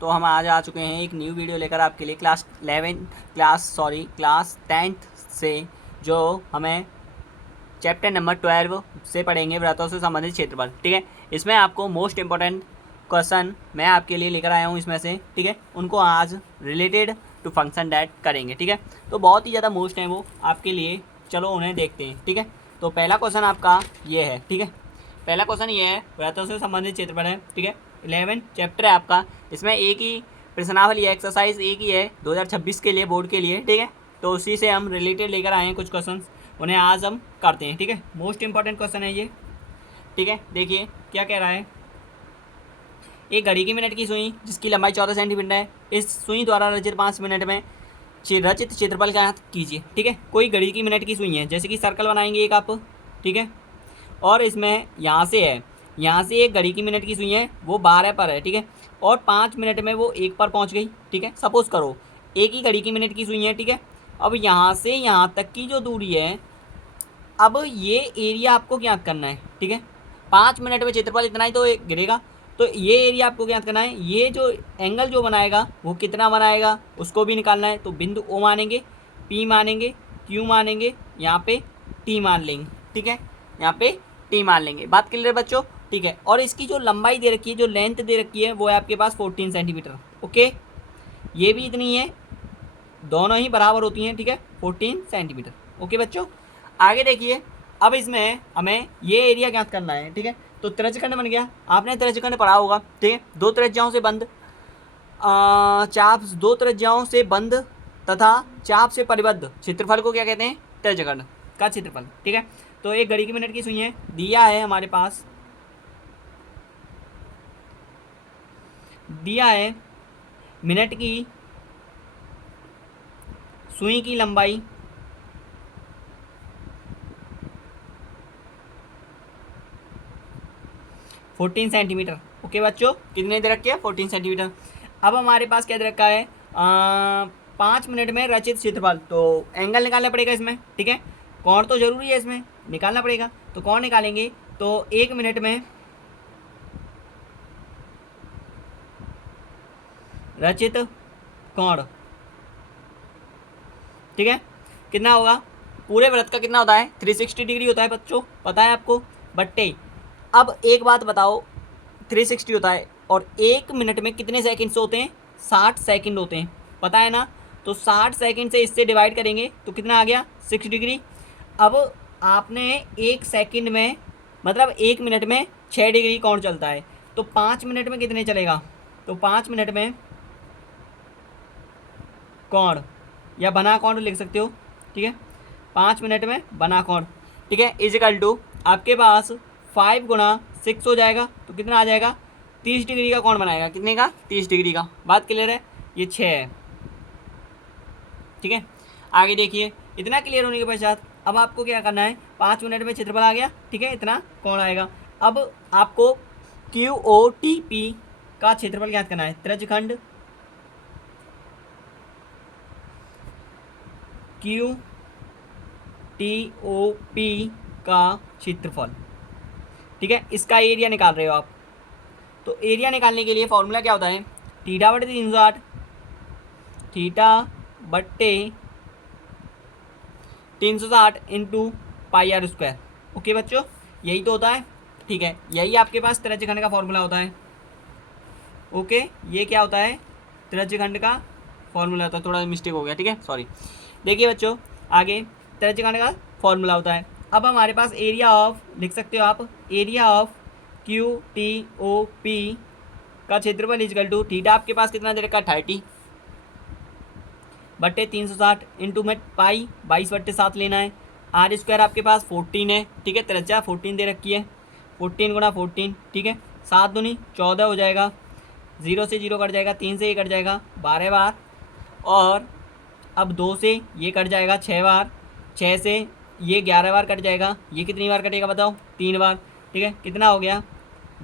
तो हम आज आ चुके हैं एक न्यू वीडियो लेकर आपके लिए क्लास 10th से, जो हमें चैप्टर नंबर 12 से पढ़ेंगे, वृत्तों से संबंधित क्षेत्रफल। ठीक है, इसमें आपको मोस्ट इंपॉर्टेंट क्वेश्चन मैं आपके लिए लेकर आया हूँ इसमें से। ठीक है, उनको आज रिलेटेड टू फंक्शन डैट करेंगे। ठीक है, तो बहुत ही ज़्यादा मोस्ट हैं वो आपके लिए, चलो उन्हें देखते हैं। ठीक है, तो पहला क्वेश्चन आपका ये है। ठीक है, पहला क्वेश्चन ये है, वृत्तों से संबंधित क्षेत्रफल है। ठीक है, 11 चैप्टर है आपका, इसमें एक ही प्रश्नावली है, एक्सरसाइज एक ही है 2026 के लिए, बोर्ड के लिए। ठीक है, तो उसी से हम रिलेटेड लेकर आए हैं कुछ क्वेश्चन, उन्हें आज हम करते हैं। ठीक है, मोस्ट इंपॉर्टेंट क्वेश्चन है ये। ठीक है, देखिए क्या कह रहा है। एक घड़ी की मिनट की सुई जिसकी लंबाई 14 सेंटीमीटर है, इस सुई द्वारा रचित 5 मिनट में रचित क्षेत्रफल का कीजिए। ठीक है, कोई घड़ी की मिनट की सुई है, जैसे कि सर्कल बनाएंगे एक आप। ठीक है, और इसमें यहाँ से है, यहाँ से एक घड़ी की मिनट की सुई है, वो 12 पर है। ठीक है, और 5 मिनट में वो 1 पर पहुँच गई। ठीक है, सपोज करो एक ही घड़ी की मिनट की सुई है। ठीक है, अब यहाँ से यहाँ तक की जो दूरी है, अब ये एरिया आपको ज्ञात करना है। ठीक है, 5 मिनट में क्षेत्रफल इतना ही तो गिरेगा, तो ये एरिया आपको ज्ञात करना है। ये जो एंगल जो बनाएगा वो कितना बनाएगा उसको भी निकालना है। तो बिंदु ओ मानेंगे, पी मानेंगे, क्यू मानेंगे, यहाँ पे टी मान लेंगे। ठीक है, यहाँ पे टी मान लेंगे। बात क्लियर बच्चों? ठीक है, और इसकी जो लंबाई दे रखी है, जो लेंथ दे रखी है, वो है आपके पास 14 सेंटीमीटर। ओके, ये भी इतनी है, दोनों ही बराबर होती हैं। ठीक है, 14 सेंटीमीटर। ओके बच्चों, आगे देखिए। अब इसमें हमें ये एरिया ज्ञात करना है। ठीक है, तो त्रिज्यखंड बन गया, आपने त्रिज्यखंड पढ़ा होगा। ठीक है, दो त्रिज्याओं से बंद चाप, दो त्रिज्याओं से बंद तथा चाप से परिबद्ध क्षेत्रफल को क्या कहते हैं? त्रिज्यखंड का क्षेत्रफल। ठीक है, तो एक घड़ी की मिनट की सुई है, दिया है हमारे पास, दिया है मिनट की सुई की लंबाई 14 सेंटीमीटर। ओके बच्चों, कितने दे रखे हैं? 14 सेंटीमीटर। अब हमारे पास क्या दे रखा है? 5 मिनट में रचित क्षेत्रफल, तो एंगल निकालना पड़ेगा इसमें। ठीक है, कोण तो जरूरी है इसमें, निकालना पड़ेगा। तो कोण निकालेंगे, तो 1 मिनट में रचित कोण, ठीक है, कितना होगा? पूरे वृत्त का कितना होता है? 360 डिग्री होता है बच्चों, पता है आपको, बट्टे। अब एक बात बताओ, 360 होता है और 1 मिनट में कितने सेकंड्स होते हैं? 60 सेकंड होते हैं, पता है ना? तो 60 सेकंड से इससे डिवाइड करेंगे तो कितना आ गया? 6 डिग्री। अब आपने 1 सेकंड में, मतलब 1 मिनट में 6 डिग्री कोण चलता है, तो 5 मिनट में कितने चलेगा? तो 5 मिनट में कोण या बना कोण लिख सकते हो। ठीक है, 5 मिनट में बना कोण, ठीक है, इजिकल टू आपके पास 5 गुणा 6 हो जाएगा, तो कितना आ जाएगा? 30 डिग्री का कोण बनाएगा। कितने का? 30 डिग्री का। बात क्लियर है? ये 6 है। ठीक है, आगे देखिए। इतना क्लियर होने के पश्चात अब आपको क्या करना है? 5 मिनट में क्षेत्रफल आ गया। ठीक है, इतना कोण आएगा। अब आपको QOTP का क्षेत्रफल ज्ञात करना है, त्रिज्यखंड QTOP का क्षेत्रफल। ठीक है, इसका एरिया निकाल रहे हो आप, तो एरिया निकालने के लिए फॉर्मूला क्या होता है? थीटा बटे 360, थीटा बट्टे 360 into pi r square. Okay बच्चों, यही तो होता है। ठीक है, यही आपके पास त्रिज्यखंड का फॉर्मूला होता है। ओके, ये क्या होता है? त्रिज्यखंड का फॉर्मूला होता है। थोड़ा मिस्टेक हो गया, ठीक है, सॉरी। देखिए बच्चों, आगे त्रिज्यखंड का फॉर्मूला होता है। अब हमारे पास एरिया ऑफ, लिख सकते हो आप, एरिया ऑफ QTOP का क्षेत्रफल इजकल टू, थीटा आपके पास कितना दे रखा है? 30 बट्टे 360 इंटू में पाई 22/7 लेना है। आर स्क्वायर आपके पास 14 है। ठीक है, त्रिज्या 14 दे रखी है, 14 गुणा 14। ठीक है, 7 दूनी 14 हो जाएगा, 0 से 0 कट जाएगा, 3 से ये कट जाएगा 12 बार, और अब 2 से ये कट जाएगा 6 बार, 6 से ये 11 बार कट जाएगा। ये कितनी बार कटेगा बताओ? 3 बार। ठीक है, कितना हो गया?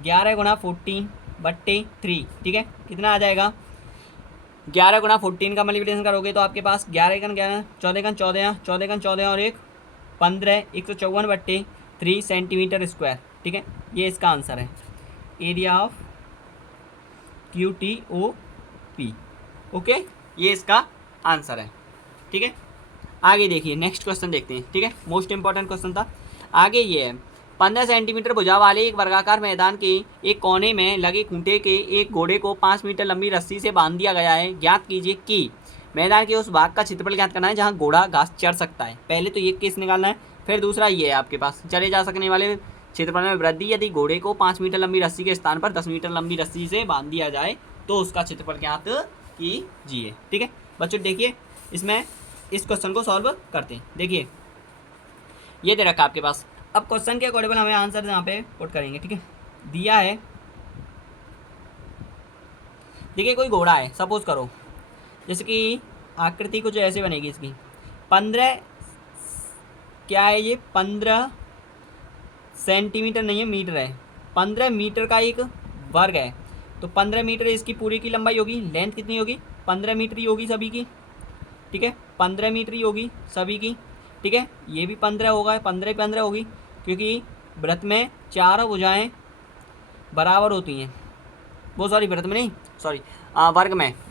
11 गुणा 14 बट्टे 3। ठीक है, कितना आ जाएगा? 11 गुणा 14 का मल्टीप्लिकेशन करोगे तो आपके पास 11 कन 11, 14 कन 14, 14 कन 14 और 1 15, 154 बट्टे 3 सेंटीमीटर स्क्वायर। ठीक है, ये इसका आंसर है, area of QTOP। P. Okay, ये इसका आंसर है। ठीक है, आगे देखिए नेक्स्ट क्वेश्चन देखते हैं। ठीक है, मोस्ट इंपॉर्टेंट क्वेश्चन था। आगे ये है, 15 सेंटीमीटर भुजा वाले एक वर्गाकार मैदान के एक कोने में लगे खूंटे के एक घोड़े को 5 मीटर लंबी रस्सी से बांध दिया गया है। ज्ञात कीजिए कि मैदान के उस भाग का क्षेत्रफल ज्ञात करना है जहां घोड़ा घास चढ़ सकता है। पहले तो ये केस निकालना है, फिर दूसरा ये है आपके पास चले जा सकने वाले क्षेत्रफल में वृद्धि। यदि घोड़े को 5 मीटर लंबी रस्सी के स्थान पर 10 मीटर लंबी रस्सी से बांध दिया जाए तो उसका क्षेत्रफल ज्ञात कीजिए। ठीक है बच्चों, देखिए इसमें इस क्वेश्चन को सॉल्व करते हैं। देखिए ये दे रखा आपके पास। अब क्वेश्चन के अकॉर्डिंग हमें आंसर यहाँ पे पुट करेंगे। ठीक है, दिया है, देखिए कोई घोड़ा है, सपोज करो जैसे कि आकृति कुछ ऐसे बनेगी इसकी। 15 क्या है ये, 15 सेंटीमीटर नहीं है, मीटर है। 15 मीटर का एक वर्ग है, तो 15 मीटर इसकी पूरी की लंबाई होगी। लेंथ कितनी होगी, 15 मीटर ही होगी सभी की। ठीक है, 15 मीटर ही होगी सभी की। ठीक है, ये भी 15 होगा, 15 होगी, क्योंकि वृत्त में चारों भुजाएं बराबर होती हैं। वो सॉरी, वृत्त में नहीं, सॉरी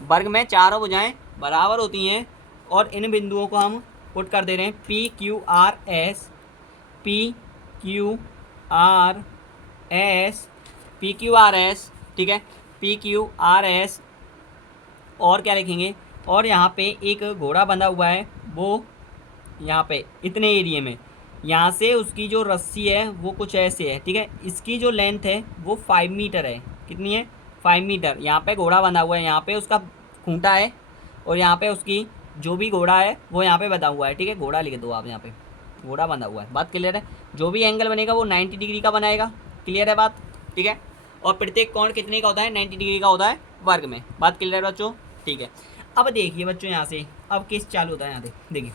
वर्ग में चारों भुजाएं बराबर होती हैं। और इन बिंदुओं को हम पुट कर दे रहे हैं P Q R S, P Q R S, P Q R S. ठीक है, पी क्यू आर एस। और क्या लिखेंगे, और यहाँ पे एक घोड़ा बंधा हुआ है, वो यहाँ पे इतने एरिया में, यहाँ से उसकी जो रस्सी है वो कुछ ऐसे है। ठीक है, इसकी जो लेंथ है वो 5 मीटर है। कितनी है, 5 मीटर। यहाँ पे घोड़ा बंधा हुआ है, यहाँ पे उसका खूंटा है, और यहाँ पे उसकी जो भी घोड़ा है वो यहाँ पे बंधा हुआ है। ठीक है, घोड़ा लिख दो आप, यहाँ पे घोड़ा बंधा हुआ है। बात क्लियर है, जो भी एंगल बनेगा वो 90 डिग्री का बनाएगा। क्लियर है बात। ठीक है, और प्रत्येक कोण कितने का होता है, 90 डिग्री का होता है वर्ग में। बात क्लियर है बच्चों। ठीक है, अब देखिए बच्चों यहाँ से अब केस चालू होता है। यहाँ देखिए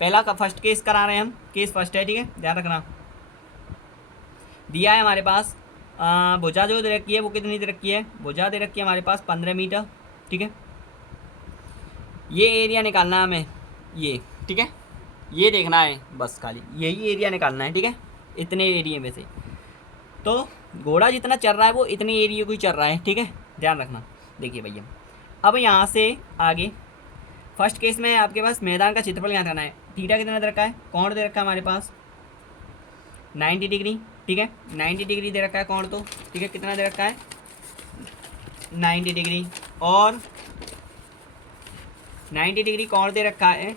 पहला का फर्स्ट केस करा रहे हैं हम, केस फर्स्ट है। ठीक है, ध्यान रखना। दिया है हमारे पास भुजा जो दे रखी है वो कितनी दे रखी है, भुजा दे रखी है हमारे पास 15 मीटर। ठीक है, ये एरिया निकालना है हमें, ये। ठीक है, ये देखना है बस, खाली यही एरिया निकालना है। ठीक है, इतने एरिया में से तो घोड़ा जितना चल रहा है वो इतने एरिया को ही चल रहा है। ठीक है, ध्यान रखना। देखिए भैया, अब यहाँ से आगे फर्स्ट केस में आपके पास मैदान का क्षेत्रफल ज्ञात करना है। थीटा कितना दे रखा है, कोण दे रखा है हमारे पास 90 डिग्री। ठीक है, 90 डिग्री दे रखा है कोण तो। ठीक है, कितना दे रखा है, 90 डिग्री। और 90 डिग्री कोण दे रखा है।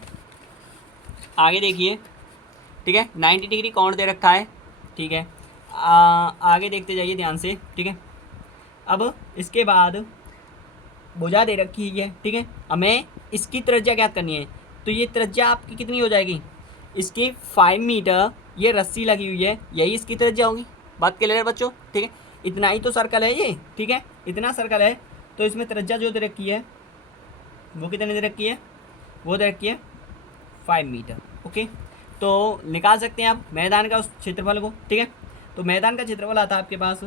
आगे देखिए, ठीक है, 90 डिग्री कोण दे रखा है। ठीक है, आगे देखते जाइए ध्यान से। ठीक है, अब इसके बाद भुजा दे रखी है। ठीक है, हमें इसकी त्रिज्या ज्ञात करनी है। तो ये त्रिज्या आपकी कितनी हो जाएगी, इसकी 5 मीटर ये रस्सी लगी हुई है, यही इसकी त्रिज्या होगी। बात क्लियर है बच्चों। ठीक है, इतना ही तो सर्कल है ये। ठीक है, इतना सर्कल है, तो इसमें त्रिज्या जो दे रखी है वो कितनी दे रखी है, वो दे रखी है 5 मीटर। ओके, तो निकाल सकते हैं आप मैदान का उस क्षेत्रफल को। ठीक है, तो मैदान का क्षेत्रफल आता है आपके पास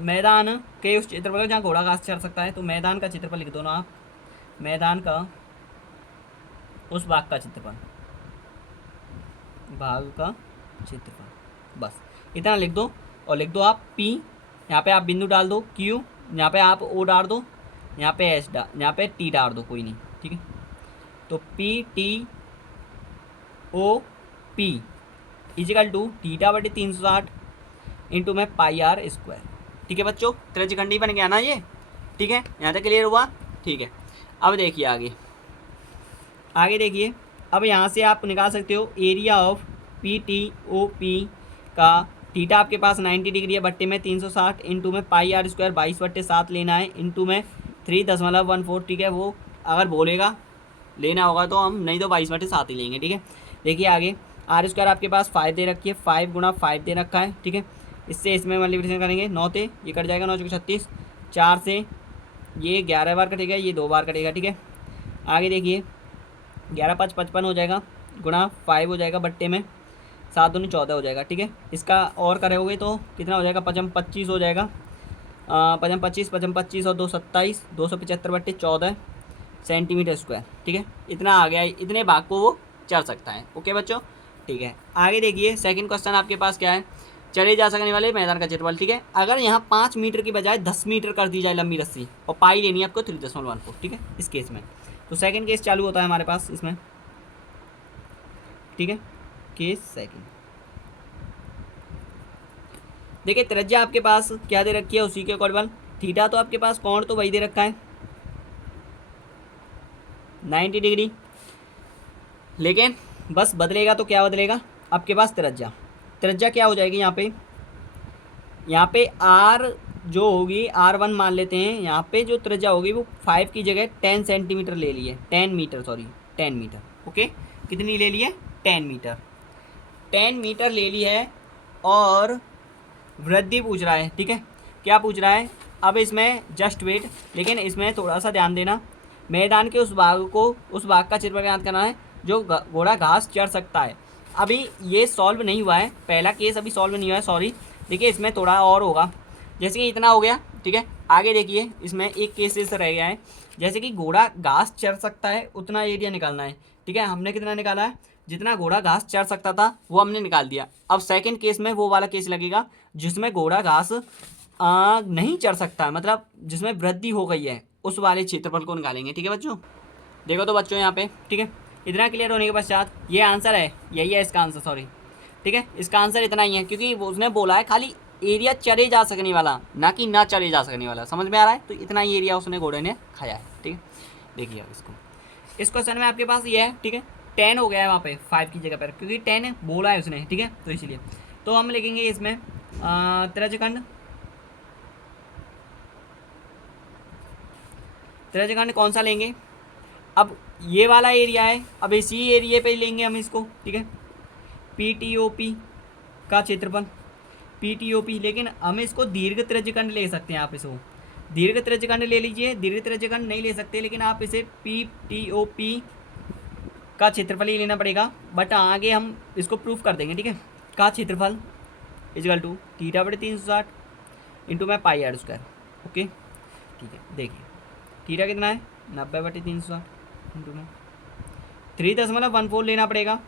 मैदान के उस क्षेत्रफल जहाँ घोड़ा घास चल सकता है। तो मैदान का क्षेत्रफल लिख दो ना आप, मैदान का उस भाग का क्षेत्रफल, भाग का क्षेत्रफल, बस इतना लिख दो। और लिख दो आप P, यहाँ पे आप बिंदु डाल दो, Q यहाँ पे आप O डाल दो, यहाँ पे S यहाँ पे T डाल दो, कोई नहीं। ठीक है, तो P T O P is equal to theta बटे 360 इंटू में पाई आर स्क्वायर। ठीक है बच्चों, त्रिज्यखंडी बन गया ना ये। ठीक है, यहाँ तक क्लियर हुआ। ठीक है, अब देखिए आगे देखिए, अब यहाँ से आप निकाल सकते हो area of P T O P का। थीटा आपके पास 90 डिग्री है, बट्टे में 360 इंटू में पाई आर स्क्वायर 22/7 लेना है, इंटू में 3.14। ठीक है, वो अगर बोलेगा लेना होगा तो हम, नहीं तो 22/7 ही लेंगे। ठीक है, देखिए आगे आर स्क्वायर आपके पास 5 दे रखी है, 5 गुणा 5 दे रखा है। ठीक है, इससे इसमें मल्टीप्लिकेशन करेंगे, 9 से ये कट जाएगा, 9 चौके 36, 4 से ये 11 बार कटेगा, ये 2 बार कटेगा। ठीक है, आगे देखिए 11 5 55 हो जाएगा, गुणा 5 हो जाएगा बट्टे में, 7 दूनी 14 हो जाएगा। ठीक है, इसका और करोगे तो कितना हो जाएगा, 25 हो जाएगा, 25 और 2 27, 275/14 सेंटीमीटर स्क्वायर। ठीक है, इतना आ गया, इतने भाग को वो चल सकता है। ओके बच्चों। ठीक है, आगे देखिए सेकंड क्वेश्चन आपके पास क्या है, चले जा सकने वाले मैदान का क्षेत्रफल, ठीक है। अगर यहाँ 5 मीटर की बजाय 10 मीटर कर दी जाए लंबी रस्सी और पाई लेनी है आपको 3.14, ठीक है, इस केस में। तो सेकंड केस चालू होता है हमारे पास इसमें, ठीक है। केस सेकंड, देखिए त्रिज्या आपके पास क्या दे रखी है, उसी के अकॉर्डिंग थीटा तो आपके पास कोण तो वही दे रखा है 90 डिग्री, लेकिन बस बदलेगा तो क्या बदलेगा आपके पास त्रिज्या। त्रिज्या क्या हो जाएगी यहाँ पे आर जो होगी R1 मान लेते हैं, यहाँ पे जो त्रिज्या होगी वो 5 की जगह 10 सेंटीमीटर ले लिए, 10 मीटर, सॉरी 10 मीटर, ओके। कितनी ले ली है 10 मीटर, 10 मीटर ले ली है। और वृद्धि पूछ रहा है, ठीक है, क्या पूछ रहा है। अब इसमें जस्ट वेट, लेकिन इसमें थोड़ा सा ध्यान देना, मैदान के उस भाग का क्षेत्रफल ज्ञात करना है जो घोड़ा घास चढ़ सकता है। अभी ये सॉल्व नहीं हुआ है, पहला केस अभी सॉल्व नहीं हुआ है, सॉरी। देखिए इसमें थोड़ा और होगा, जैसे कि इतना हो गया, ठीक है। आगे देखिए इसमें एक केस ऐसा रह गया है, जैसे कि घोड़ा घास चढ़ सकता है उतना एरिया निकालना है, ठीक है। हमने कितना निकाला है, जितना घोड़ा घास चढ़ सकता था वो हमने निकाल दिया। अब सेकंड केस में वो वाला केस लगेगा जिसमें घोड़ा घास नहीं चढ़ सकता है, मतलब जिसमें वृद्धि हो गई है, उस वाले क्षेत्रफल को निकालेंगे, ठीक है बच्चों। देखो तो बच्चों यहाँ पे, ठीक है, इतना क्लियर होने के पश्चात ये आंसर है, यही है इसका आंसर, सॉरी, ठीक है। इसका आंसर इतना ही है, क्योंकि उसने बोला है खाली एरिया चले जा सकने वाला, ना कि ना चले जा सकने वाला, समझ में आ रहा है। तो इतना ही एरिया उसने घोड़े ने खाया है, ठीक है। देखिए इसको, इस क्वेश्चन में आपके पास ये है, ठीक है, 10 हो गया है वहाँ पे 5 की जगह पर, क्योंकि 10 बोला है उसने, ठीक है, तो इसीलिए। तो हम लिखेंगे इसमें त्रिज्यखंड कौन सा लेंगे, अब ये वाला एरिया है, अब इसी एरिया पे लेंगे हम इसको, ठीक है, PTOP का क्षेत्रफल, PTOP, लेकिन हम इसको दीर्घ त्रिज्यखंड ले सकते हैं, आप इसको दीर्घ त्रिज्यखंड ले लीजिए, दीर्घ त्रिज्यखंड नहीं ले सकते, लेकिन आप इसे PTOP का क्षेत्रफल ही लेना पड़ेगा, बट आगे हम इसको प्रूफ कर देंगे, ठीक है। का क्षेत्रफल इजकल टू थीटा बटे 360 इंटू में पाई आर स्क्वायर, ओके, ठीक है। देखिए थीटा कितना है 90 बटे 360 इंटू में 3.14 लेना पड़ेगा।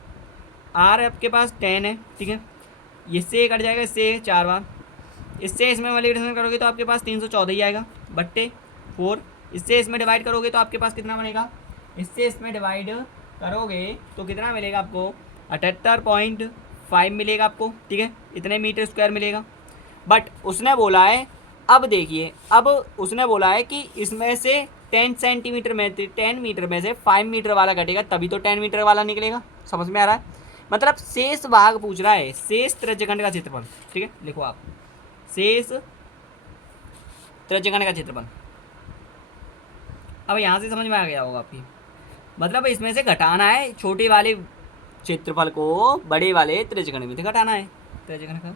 आर आपके पास 10 है, ठीक है, इससे कट जाएगा, इससे 4 बार, इससे इसमें मल्टीप्लिकेशन करोगे तो आपके पास 314 ही आएगा बट्टे 4, इससे इसमें डिवाइड करोगे तो आपके पास कितना बनेगा, इससे इसमें डिवाइड करोगे तो कितना मिलेगा आपको 78.5 मिलेगा आपको, ठीक है, इतने मीटर स्क्वायर मिलेगा। बट उसने बोला है, अब देखिए, अब उसने बोला है कि इसमें से 10 सेंटीमीटर में 10 मीटर में से 5 मीटर वाला घटेगा, तभी तो 10 मीटर वाला निकलेगा, समझ में आ रहा है। मतलब शेष भाग पूछ रहा है, शेष त्रिज्यखंड का क्षेत्रफल, ठीक है, लिखो आप शेष त्रिज्यखंड का क्षेत्रफल। अब यहाँ से समझ में आ गया होगा आपकी, मतलब इसमें से घटाना है छोटे वाले क्षेत्रफल को बड़े वाले त्रिज्यखंड में से घटाना है, त्रिज्यखंड का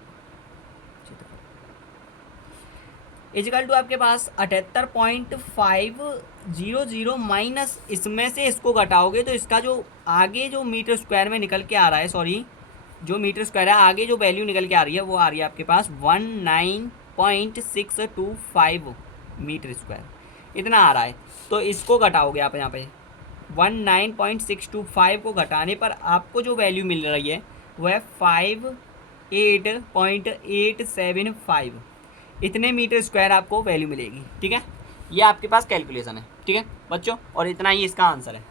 इजिकल टू आपके पास 78.500 माइनस इसमें से इसको घटाओगे तो इसका जो आगे जो मीटर स्क्वायर में निकल के आ रहा है, सॉरी जो मीटर स्क्वायर है आगे जो वैल्यू निकल के आ रही है वो आ रही है आपके पास 19.625 मीटर स्क्वायर, इतना आ रहा है। तो इसको घटाओगे आप यहाँ पे 19.625 को घटाने पर आपको जो वैल्यू मिल रही है वो है 58.875, इतने मीटर स्क्वायर आपको वैल्यू मिलेगी, ठीक है। ये आपके पास कैलकुलेशन है, ठीक है बच्चों, और इतना ही इसका आंसर है।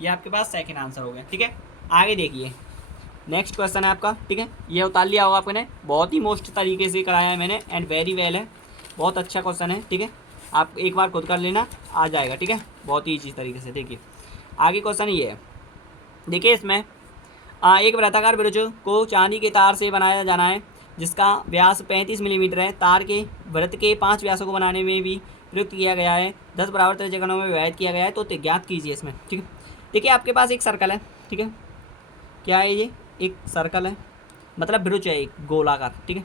ये आपके पास सेकंड आंसर हो गया, ठीक है। आगे देखिए नेक्स्ट क्वेश्चन है आपका, ठीक है, ये उतार लिया होगा आपने, बहुत ही मोस्ट तरीके से कराया है मैंने एंड वेरी वेल है, बहुत अच्छा क्वेश्चन है, ठीक है। आप एक बार खुद कर लेना, आ जाएगा, ठीक है, बहुत ही ईजी तरीके से। देखिए आगे क्वेश्चन ये है, देखिए इसमें एक वृत्ताकार ब्रिज को चांदी के तार से बनाया जाना है जिसका व्यास 35 मिलीमीटर है। तार के वृत्त के 5 व्यासों को बनाने में भी प्रयुक्त किया गया है, 10 बराबर त्रिज्यखंडों में विभाजित किया गया है, तो ज्ञात कीजिए इसमें, ठीक है। देखिए आपके पास एक सर्कल है, ठीक है, क्या है ये, एक सर्कल है, मतलब ब्रिज है एक गोलाकार, ठीक है।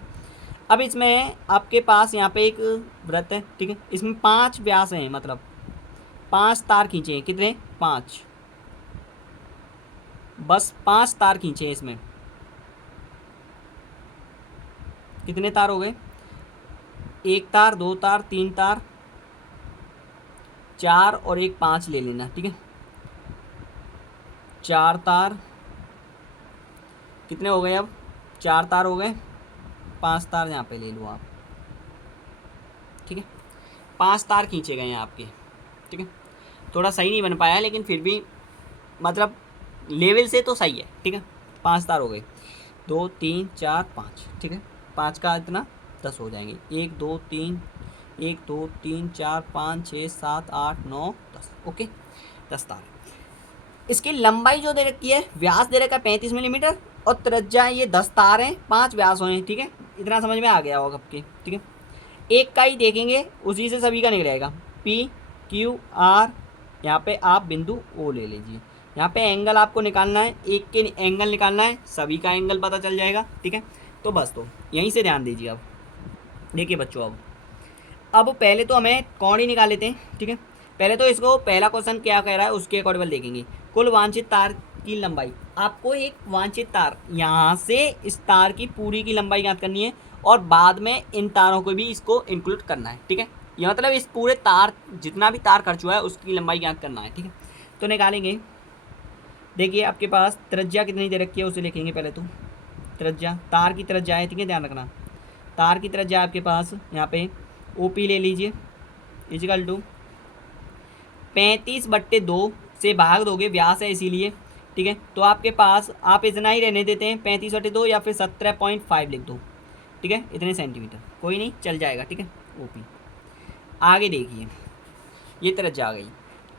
अब इसमें आपके पास यहाँ पे एक वृत्त है, ठीक है, इसमें 5 व्यास हैं, मतलब 5 तार खींचे हैं, कितने 5, बस 5 तार खींचे हैं इसमें, कितने तार हो गए, 1 तार 2 तार 3 तार 4 और एक 5 ले लेना, ठीक है, 4 तार कितने हो गए, अब 4 तार हो गए, 5 तार यहाँ पे ले लो आप, ठीक है। 5 तार खींचे गए हैं आपके, ठीक है। थोड़ा सही नहीं बन पाया लेकिन फिर भी मतलब लेवल से तो सही है, ठीक है। 5 तार हो गए, 2 3 4 5, ठीक है। 5 का इतना 10 हो जाएंगे, 1 2 3 1 2 3 4 5 6 7 8 9 10, ओके। 10 तार। इसकी लंबाई जो दे रखी है, व्यास दे रखा है 35 मिलीमीटर और त्रिज्या ये 10 तार हैं, 5 व्यास हैं, ठीक है। इतना समझ में आ गया होगा आपके, ठीक है। एक का ही देखेंगे, उसी से सभी का निकलेगा। पी क्यू आर, यहाँ पे आप बिंदु ओ ले लीजिए। यहाँ पे एंगल आपको निकालना है, एक के एंगल निकालना है, सभी का एंगल पता चल जाएगा, ठीक है। तो बस तो यहीं से ध्यान दीजिए। अब देखिए बच्चों, अब पहले तो हमें कोण ही निकाल लेते हैं, ठीक है। पहले तो इसको पहला क्वेश्चन क्या कह रहा है उसके अकॉर्डिंग देखेंगे। कुल वांछित तार की लंबाई, आपको एक वांछित तार यहाँ से इस तार की पूरी की लंबाई ज्ञात करनी है और बाद में इन तारों को भी इसको इंक्लूड करना है, ठीक है। ये मतलब इस पूरे तार जितना भी तार खर्च हुआ है उसकी लंबाई ज्ञात करना है, ठीक है। तो निकालेंगे। देखिए आपके पास त्रिज्या कितनी दे रखी है उसे लिखेंगे पहले तो। त्रिज्या तार की त्रिज्या है, ठीक है, ध्यान रखना। तार की त्रिज्या आपके पास यहाँ पे OP ले लीजिए, इजिकल टू 35/2 से भाग दोगे, व्यास है इसीलिए, ठीक है। तो आपके पास आप इतना ही रहने देते हैं 35/2 या फिर 17.5 लिख दो, ठीक है। इतने सेंटीमीटर कोई नहीं चल जाएगा, ठीक है। OP आगे देखिए, ये त्रिज्या आ गई।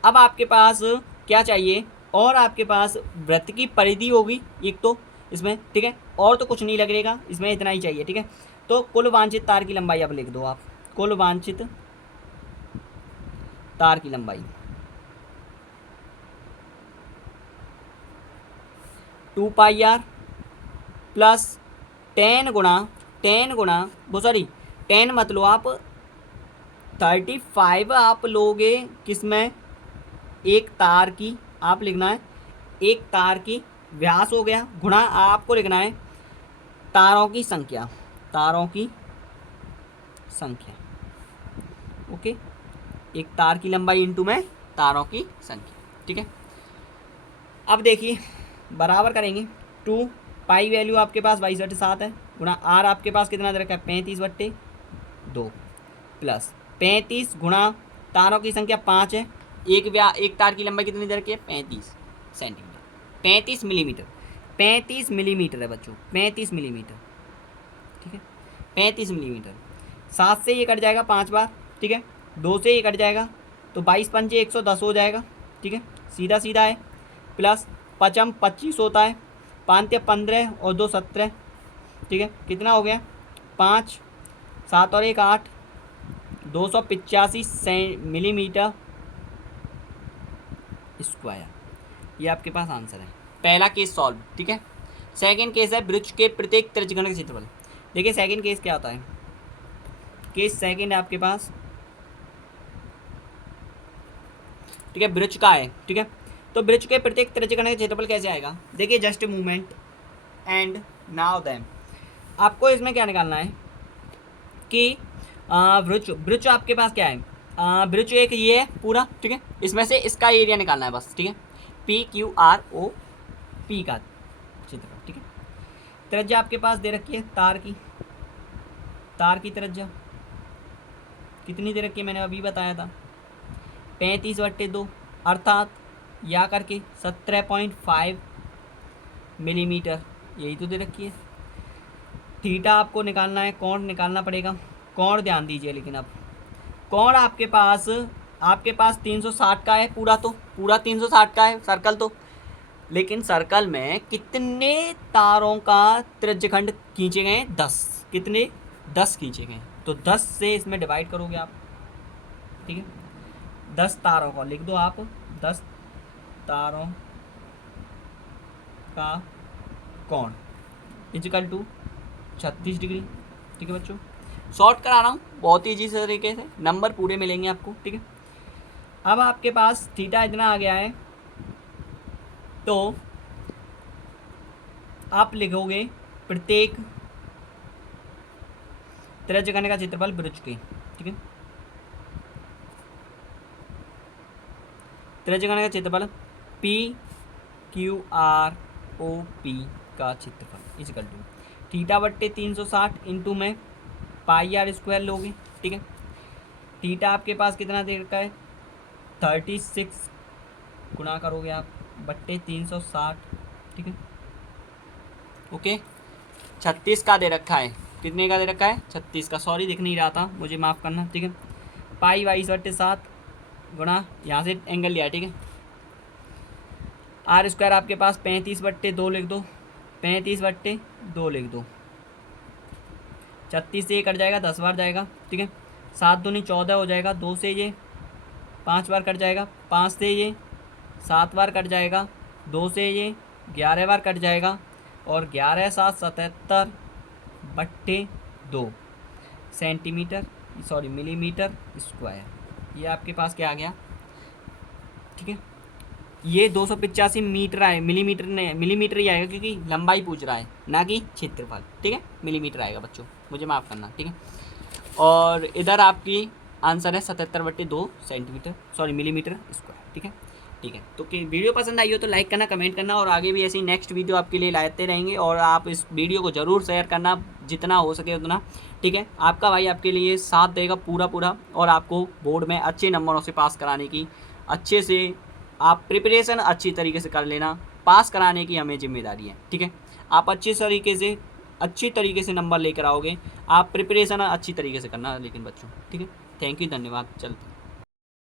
अब आपके पास क्या चाहिए, और आपके पास वृत्त की परिधि होगी एक तो इसमें, ठीक है। और तो कुछ नहीं लगेगा इसमें, इतना ही चाहिए, ठीक है। तो कुल वांछित तार की लंबाई अब लिख दो आप, कुल वांछित तार की लंबाई 2πr प्लस 10 गुणा वो सॉरी 10 मत लो आप, 35 आप लोगे किसमें, एक तार की आप लिखना है, एक तार की व्यास हो गया, गुणा आपको लिखना है तारों की संख्या, तारों की संख्या, ओके। एक तार की लंबाई इंटू में तारों की संख्या, ठीक है। अब देखिए बराबर करेंगे, 2 वैल्यू आपके पास 22/7 है, गुणा आर आपके पास कितना दे रखा है 35/2 प्लस 35 गुणा तारों की संख्या 5 है, एक तार की लंबाई कितनी दे रखी है 35 सेंटीमीटर, 35 मिलीमीटर, 35 मिलीमीटर है बच्चों, 35 मिलीमीटर, ठीक है। 35 मिलीमीटर, 7 से ये कट जाएगा 5 बार, ठीक है। 2 से ये कट जाएगा तो 22 पंजे 110 हो जाएगा, ठीक है। सीधा सीधा है, प्लस 5 25 होता है, 5 15 और 2 17, ठीक है। कितना हो गया 5 7 और 1 8, 285 मिलीमीटर स्क्वायर। ये आपके पास आंसर है। पहला केस सॉल्व, ठीक है। सेकंड केस है वृक्ष के प्रत्येक त्रिज्यघन का क्षेत्रफल। देखिए सेकंड केस क्या होता है, केस सेकंड है आपके पास, ठीक है, वृक्ष का है, ठीक है। तो वृक्ष के प्रत्येक त्रिज्यघन का क्षेत्रफल कैसे आएगा, देखिए just movement and now them, आपको इसमें क्या निकालना है कि वृक्ष आपके पास क्या है, वृक्ष एक ये है पूरा, ठीक है। इसमें से इसका एरिया निकालना है बस, ठीक है। PQROP का क्षेत्रफल, ठीक है। त्रिज्या आपके पास दे रखी है तार की त्रिज्या कितनी दे रखी है, मैंने अभी बताया था 35/2 अर्थात या करके 17.5 मिलीमीटर, यही तो दे रखी है। थीटा आपको निकालना है, कोण निकालना पड़ेगा, कोण ध्यान दीजिए। लेकिन अब कोण आपके पास 360 का है, पूरा 360 का है सर्कल तो, लेकिन सर्कल में कितने तारों का त्रिज्यखंड खींचे गए हैं 10, कितने 10 खींचे गए, तो 10 से इसमें डिवाइड करोगे आप, ठीक है। 10 तारों का लिख दो आप, 10 तारों का कोण इक्वल टू 36 डिग्री, ठीक है बच्चों। शॉर्ट करा रहा हूँ बहुत ईजी से तरीके से, नंबर पूरे मिलेंगे आपको, ठीक है। अब आपके पास थीटा इतना आ गया है तो आप लिखोगे प्रत्येक त्रिज्यखंड का क्षेत्रफल वृत्त के, ठीक है। त्रिज्यखंड का क्षेत्रफल PQROP का क्षेत्रफल इक्वल टू थीटा बट्टे 360 इंटू में पाई आर स्क्वायर लोगे, ठीक है। थीटा आपके पास कितना दे रखा है 36 गुणा करोगे आप बट्टे 360, ठीक है। ओके 36 का दे रखा है, कितने का दे रखा है 36 का, सॉरी दिख नहीं रहा था, मुझे माफ़ करना, ठीक है। पाई 22/7 गुणा यहाँ से एंगल लिया, ठीक है। आर स्क्वायर आपके पास 35/2 लिख दो, 35/2 लिख दो। 36 से ये कट जाएगा, 10 बार जाएगा, ठीक है। 7 दूनी 14 हो जाएगा, 2 से ये 5 बार कट जाएगा, 5 से ये 7 बार कट जाएगा, 2 से ये 11 बार कट जाएगा, और 11×7 77/2 सेंटीमीटर, सॉरी मिलीमीटर स्क्वायर। ये आपके पास क्या आ गया, ठीक है। ये 285 मीटर आए, मिलीमीटर नहीं, मिलीमीटर ही आएगा क्योंकि लंबाई पूछ रहा है ना कि क्षेत्रफल, ठीक है। मिलीमीटर आएगा बच्चों, मुझे माफ़ करना, ठीक है। और इधर आपकी आंसर है 77/2 सेंटीमीटर, सॉरी मिलीमीटर स्क्वायर, ठीक है। ठीक है, तो कि वीडियो पसंद आई हो तो लाइक करना, कमेंट करना, और आगे भी ऐसी नेक्स्ट वीडियो आपके लिए लाते रहेंगे, और आप इस वीडियो को ज़रूर शेयर करना जितना हो सके उतना, ठीक है। आपका भाई आपके लिए साथ देगा पूरा पूरा, और आपको बोर्ड में अच्छे नंबरों से पास कराने की, अच्छे से आप प्रिपरेशन अच्छी तरीके से कर लेना, पास कराने की हमें जिम्मेदारी है, ठीक है। आप अच्छी तरीके से नंबर लेकर आओगे, आप प्रिपरेशन अच्छी तरीके से करना लेकिन बच्चों, ठीक है। थैंक यू, धन्यवाद, चलते।